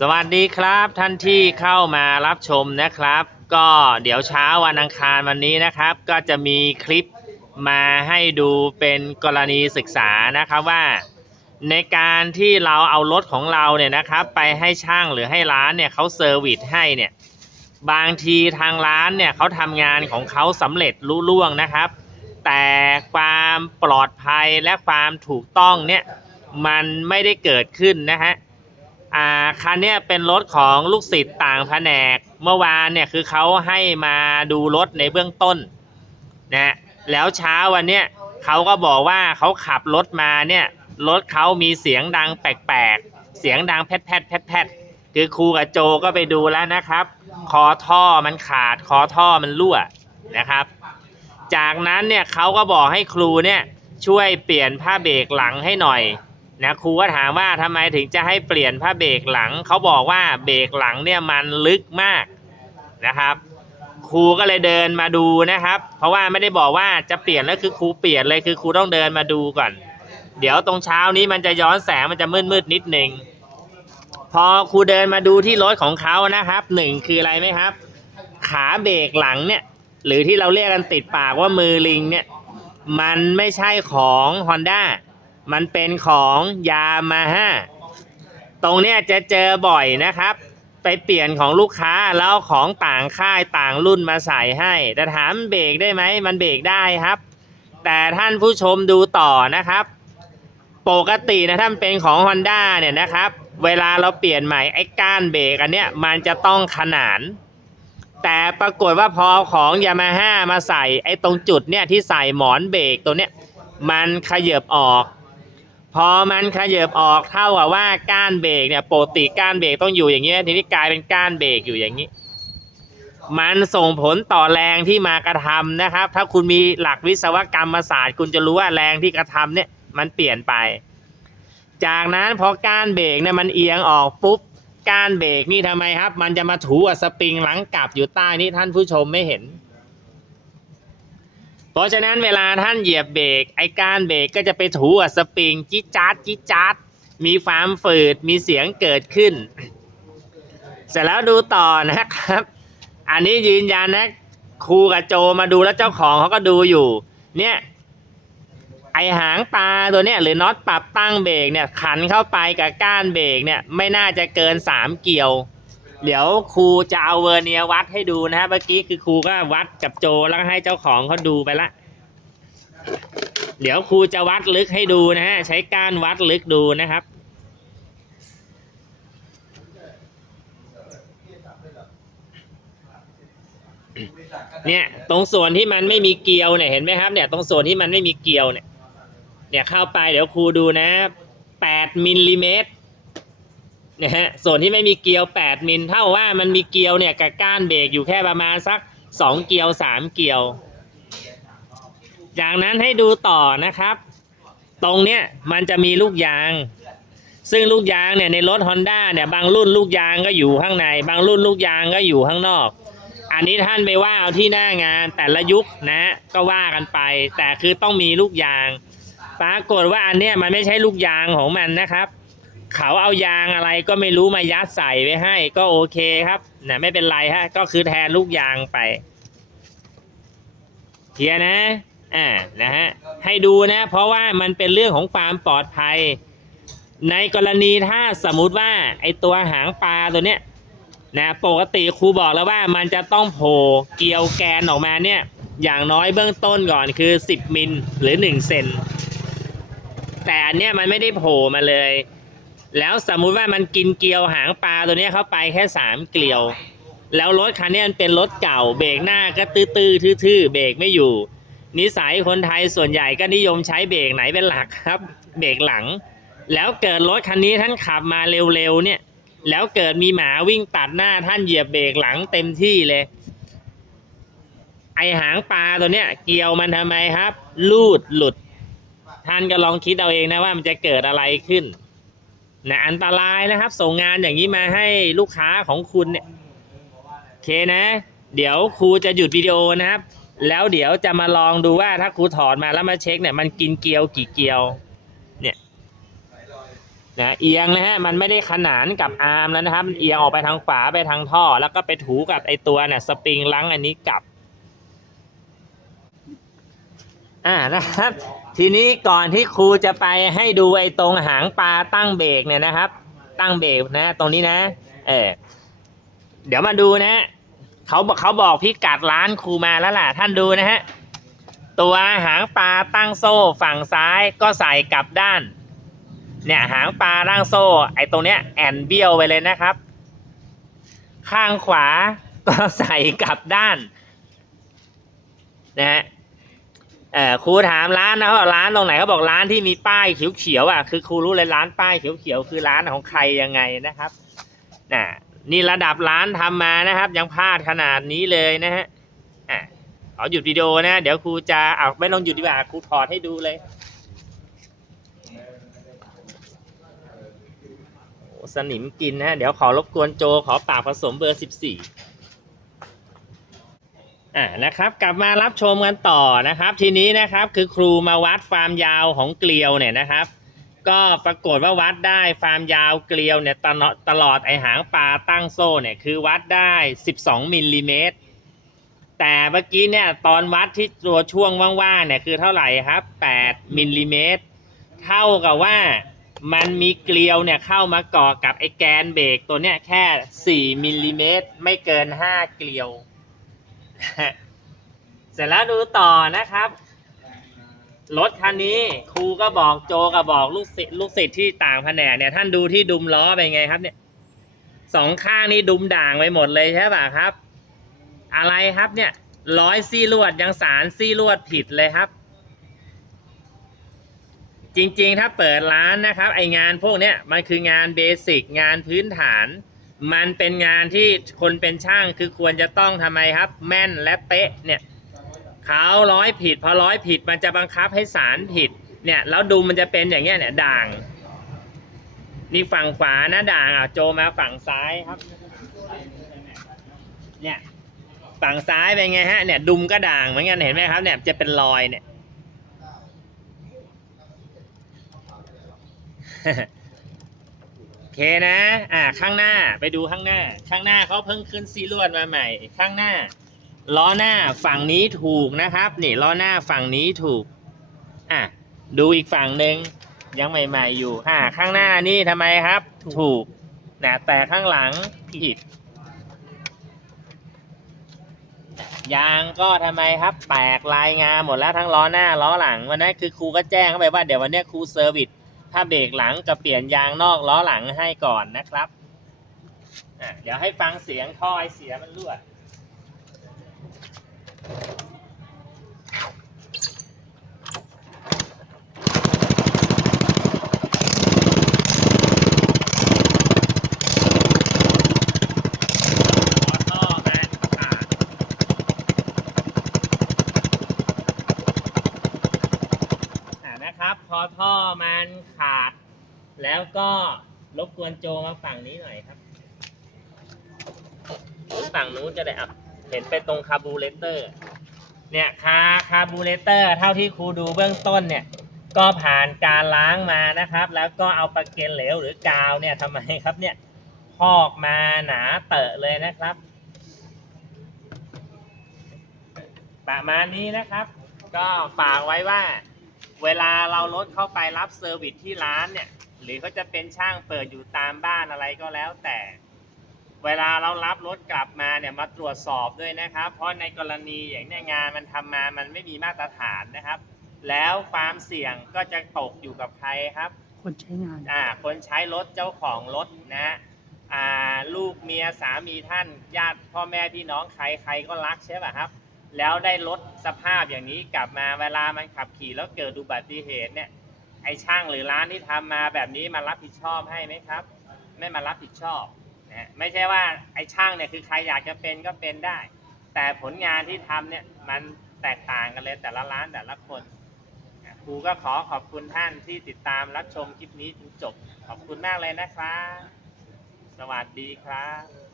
สวัสดีครับท่านที่เข้ามารับชมนะครับ ก็เดี๋ยวเช้าวันอังคารวันนี้นะครับ ก็จะมีคลิปมาให้ดูเป็นกรณีศึกษานะครับว่า ในการที่เราเอารถของเราเนี่ยนะครับ ไปให้ช่างหรือให้ร้านเนี่ยเขาเซอร์วิสให้เนี่ยบางทีทางร้านเนี่ยเขาทำงานของเขาสำเร็จรุ่ล่วงนะครับ แต่ความปลอดภัยและความถูกต้องเนี่ยมันไม่ได้เกิดขึ้นนะฮะ อ่าคันเนี้ยเป็นรถของลูกศิษย์ต่างแผนก เมื่อวานเนี่ยคือเขาให้มาดูรถในเบื้องต้นนะแล้วเช้าวันเนี้ยเขาก็บอกว่าเขาขับรถมาเนี่ยรถเขามีเสียงดังแปลกๆ เสียงดังแพดแพดแพดแพดคือครูกับโจก็ไปดูแล้วนะครับ คอท่อมันขาดคอท่อมันรั่วนะครับ จากนั้นเนี่ยเขาก็บอกให้ครูเนี่ยช่วยเปลี่ยนผ้าเบรกหลังให้หน่อย นะครูก็ถามว่าทำไมถึงจะให้เปลี่ยนผ้าเบรกหลังเขาบอกว่าเบรกหลังเนี่ยมันลึกมากนะครับครูก็เลยเดินมาดูนะครับ เพราะว่าไม่ได้บอกว่าจะเปลี่ยนแล้วคือครูเปลี่ยนเลยคือครูต้องเดินมาดูก่อน เดี๋ยวตรงเช้านี้มันจะย้อนแสงมันจะมืดมืดๆนิดหนึ่งพอครูเดินมาดูที่รถของเขานะครับหนึ่งคืออะไรไหมครับ ขาเบรกหลังเนี่ย หรือที่เราเรียกกันติดปากว่ามือลิงเนี่ย มันไม่ใช่ของ Honda มันเป็นของยามาฮ่าตรงเนี้ยจะเจอบ่อยนะครับ ไปเปลี่ยนของลูกค้าแล้วของต่างค่ายต่างรุ่นมาใส่ให้แต่ถามเบรกได้ไหมมันเบรกได้ครับ แต่ท่านผู้ชมดูต่อนะครับ ปกตินะถ้านเป็นของ Honda เนี่ยนะครับ เวลาเราเปลี่ยนใหม่ไอ้ก้านเบรกอันเนี้ยมันจะต้องขนานแต่ปรากฏว่าพอของยามาฮ่ามาใส่ไอ้ตรงจุดเนี่ยที่ใส่หมอนเบรกตัวเนี้ยมันขยับออก พอมันขยับออกเท่ากับว่าก้านเบรกเนี่ยปกติก้านเบรกต้องอยู่อย่างเงี้ยทีนี้กลายเป็นก้านเบรกอยู่อย่างนี้ มันส่งผลต่อแรงที่มากระทำนะครับ ถ้าคุณมีหลักวิศวกรรมศาสตร์คุณจะรู้ว่าแรงที่กระทำเนี่ยมันเปลี่ยนไป จากนั้นพอก้านเบรกเนี่ยมันเอียงออกปุ๊บก้านเบรกนี่ทำไมครับ มันจะมาถูกับสปริงหลังกลับอยู่ใต้นี่ท่านผู้ชมไม่เห็น เพราะฉะนั้นเวลาท่านเหยียบเบรกไอ้ก้านเบรกก็จะไปถูกับสปริงจิ๊จ๊าดจิ๊จ๊าดมีความฝืดมีเสียงเกิดขึ้น เสร็จแล้วดูต่อนะครับ อันนี้ยืนยันนะครูกับโจมาดูแล้วเจ้าของเขาก็ดูอยู่ เนี่ยไอหางปลาตัวเนี้ยหรือน็อตปรับตั้งเบรกเนี่ยขันเข้าไปกับก้านเบรกเนี่ยไม่น่าจะเกิน3เกี่ยว เดี๋ยวครูจะเอาเวอร์เนียวัดให้ดูนะฮะเมื่อกี้คือครูก็วัดกับโจแล้วให้เจ้าของเขาดูไปละ เดี๋ยวครูจะวัดลึกให้ดูนะฮะใช้ก้านวัดลึกดูนะครับเนี่ยตรงส่วนที่มันไม่มีเกลียวเนี่ยเห็นไหมครับเนี่ยตรงส่วนที่มันไม่มีเกลียวเนี่ยเนี่ยเข้าไปเดี๋ยวครูดูนะ8มิลลิเมตร นะฮะส่วนที่ไม่มีเกลียว8มิลเท่าว่ามันมีเกลียวเนี่ยกับก้านเบรกอยู่แค่ประมาณสัก 2 เกลียว 3 เกลียว จากนั้นให้ดูต่อนะครับ ตรงเนี้ยมันจะมีลูกยาง ซึ่งลูกยางเนี่ยในรถ Honda เนี่ยบางรุ่นลูกยางก็อยู่ข้างใน บางรุ่นลูกยางก็อยู่ข้างนอก อันนี้ท่านไปว่าเอาที่หน้างานแต่ละยุคนะก็ว่ากันไป แต่คือต้องมีลูกยาง ปรากฏว่าอันเนี้ยมันไม่ใช่ลูกยางของมันนะครับ เขาเอายางอะไรก็ไม่รู้มายัดใส่ไว้ให้ ก็โอเคครับนะไม่เป็นไรฮะ ก็คือแทนลูกยางไปเคลียนะ อ่า นะฮะ ให้ดูนะ เพราะว่ามันเป็นเรื่องของความปลอดภัย ในกรณีถ้าสมมุติว่าไอตัวหางปลาตัวเนี้ยนะปกติครูบอกแล้วว่ามันจะต้องโผล่เกลียวแกนออกมาเนี่ย อย่างน้อยเบื้องต้นก่อนคือ 10 มิลหรือ 1 เซนแต่อันเนี้ยมันไม่ได้โผล่มาเลย แล้วสมมุติว่ามันกินเกลียวหางปลาตัวเนี้ยเข้าไปแค่3เกลียว แล้วรถคันเนี้ยมันเป็นรถเก่าเบรกหน้าก็ตื้อๆทื่อๆเบรกไม่อยู่ นิสัยคนไทยส่วนใหญ่ก็นิยมใช้เบรกไหนเป็นหลักครับ เบรกหลัง แล้วเกิดรถคันนี้ท่านขับมาเร็วๆเนี่ย แล้วเกิดมีหมาวิ่งตัดหน้าท่านเหยียบเบรกหลังเต็มที่เลยไอหางปลาตัวเนี้ยเกี่ยวมันทำไมครับ ลูดหลุด ท่านก็ลองคิดเอาเองนะว่ามันจะเกิดอะไรขึ้น นะอันตรายนะครับ ส่งงานอย่างนี้มาให้ลูกค้าของคุณเนี่ยโอเคนะ เดี๋ยวครูจะหยุดวิดีโอนะครับ แล้วเดี๋ยวจะมาลองดูว่าถ้าครูถอดมาแล้วมาเช็คเนี่ยมันกินเกลียวกี่เกลียวเนี่ยนะเอียงนะฮะมันไม่ได้ขนานกับอาร์มแล้วนะครับเอียงออกไปทางขวาไปทางท่อ แล้วก็ไปถูกับไอตัวเนี่ยสปริงลังอันนี้กลับ อ่านะครับ ทีนี้ก่อนที่ครูจะไปให้ดูไอ้ตรงหางปลาตั้งเบรกเนี่ยนะครับ ตั้งเบรกนะ ตรงนี้นะ เออเดี๋ยวมาดูนะฮะเขาบอกเขาบอกพิกัดร้านครูมาแล้วล่ะ ท่านดูนะฮะตัวหางปลาตั้งโซ่ฝั่งซ้ายก็ใส่กลับด้าน เนี่ยหางปลาตั้งโซ่ ไอ้ตรงเนี้ยแอนเบี้ยวไปเลยนะครับ ข้างขวาก็ใส่กลับด้านนะฮะ เออครูถามร้านนะเขาบอกร้านตรงไหนเขาบอกร้านที่มีป้ายเขียวๆอะคือครูรู้เลยร้านป้ายเขียวๆคือร้านของใครยังไงนะครับน่ะนี่ระดับร้านทำมานะครับ ยังพลาดขนาดนี้เลยนะฮะอะขอหยุดวิดีโอนะ เดี๋ยวครูจะเอาไม่ต้องหยุดดีกว่าครูถอดให้ดูเลยสนิมกินนะฮะเดี๋ยวขอรบกวนโจขอปากผสมเบอร์สิบสี่ อ่านะครับกลับมารับชมกันต่อนะครับ ทีนี้นะครับคือครูมาวัดความยาวของเกลียวเนี่ยนะครับ ก็ปรากฏว่าวัดได้ความยาวเกลียวเนี่ยตลอดตลอดไอหางปลาตั้งโซ่เนี่ยคือวัดได้ 12มิลลิเมตรแต่เมื่อกี้เนี่ยตอนวัดที่ตัวช่วงว่างๆเนี่ยคือเท่าไหร่ครับ8มิลลิเมตรเท่ากับว่ามันมีเกลียวเนี่ยเข้ามาเกาะกับไอแกนเบรกตัวเนี้ยแค่ 4มิลลิเมตรไม่เกิน 5 เกลียว เสร็จแล้วดูต่อนะครับ รถคันนี้ครูก็บอกโจก็บอกลูกศิษย์ลูกศิษย์ที่ต่างแผนกเนี่ย ท่านดูที่ดุมล้อเป็นไงครับ เนี่ยสองข้างนี่ดุมด่างไปหมดเลยใช่ป่ะครับ อะไรครับเนี่ยร้อยซี่ลวดยังสารซี่ลวดผิดเลยครับ จริงๆถ้าเปิดร้านนะครับ ไองานพวกเนี้ยมันคืองานเบสิกงานพื้นฐาน มันเป็นงานที่คนเป็นช่างคือควรจะต้องทำไมครับ แม่นและเป๊ะเนี่ยเขาร้อยผิดพอร้อยผิดมันจะบังคับให้สารผิดเนี่ยแล้วดูมันจะเป็นอย่างเงี้ยเนี่ยด่าง นี่ฝั่งขวานะด่างอะโจมาฝั่งซ้ายครับ เนี่ยฝั่งซ้ายเป็นไงฮะเนี่ยดุมก็ด่างเหมือนกันเห็นไหมครับเนี่ยจะเป็นรอยเนี่ย เคนะ อ่า ข้างหน้าไปดูข้างหน้า ข้างหน้าเขาเพิ่งขึ้นซีลวดมาใหม่ ข้างหน้า ล้อหน้าฝั่งนี้ถูกนะครับ นี่ล้อหน้าฝั่งนี้ถูก อะ ดูอีกฝั่งหนึ่งยังใหม่ ๆ อยู่ อ่า ข้างหน้านี่ทำไมครับ ถูกนะแต่ข้างหลังผิด ยางก็ทำไมครับ แตกลายงาหมดแล้วทั้งล้อหน้าล้อหลังวันนั้นคือครูก็แจ้งเข้าไปว่าเดี๋ยววันเนี้ยครูเซอร์วิส ถ้าเบรกหลังจะเปลี่ยนยางนอกล้อหลังให้ก่อนนะครับ เดี๋ยวให้ฟังเสียงท่อไอเสียมันรั่ว พอท่อมันขาดอ่านะครับ พอท่อมันขาด แล้ว ก็รบกวนโจมาฝั่งนี้หน่อยครับ ฝั่งนู้นจะได้อะเห็นไปตรงคาร์บูเรเตอร์ เนี่ยคาคาร์บูเรเตอร์ เท่าที่ครูดูเบื้องต้นเนี่ย ก็ผ่านการล้างมานะครับ แล้วก็เอาปะเกนเหลวหรือกาวเนี่ยทำไมครับเนี่ยพอกมาหนาเตอะเลยนะครับ ประมาณนี้นะครับ ก็ฝากไว้ว่า เวลาเรารถเข้าไปรับเซอร์วิสที่ร้านเนี่ย หรือเขาจะเป็นช่างเปิดอยู่ตามบ้านอะไรก็แล้วแต่ เวลาเรารับรถกลับมาเนี่ยมาตรวจสอบด้วยนะครับ เพราะในกรณีอย่างเนี้ยงานมันทำมามันไม่มีมาตรฐานนะครับ แล้วความเสี่ยงก็จะตกอยู่กับใครครับ คนใช้งานอ่าคนใช้รถเจ้าของรถนะฮะอ่าลูกเมียสามีท่านญาติพ่อแม่พี่น้องใครใครก็รักใช่ป่ะครับ แล้วได้รถสภาพอย่างนี้กลับมาเวลามันขับขี่แล้วเกิดอุบัติเหตุเนี่ย ไอช่างหรือร้านที่ทำมาแบบนี้มารับผิดชอบให้ไหมครับ ไม่มารับผิดชอบนะไม่ใช่ว่าไอช่างเนี่ยคือใครอยากจะเป็นก็เป็นได้ แต่ผลงานที่ทำเนี่ยมันแตกต่างกันเลยแต่ละร้านแต่ละคนครูก็ขอขอบคุณท่านที่ติดตามรับชมคลิปนี้จนจบ ขอบคุณมากเลยนะครับ สวัสดีครับ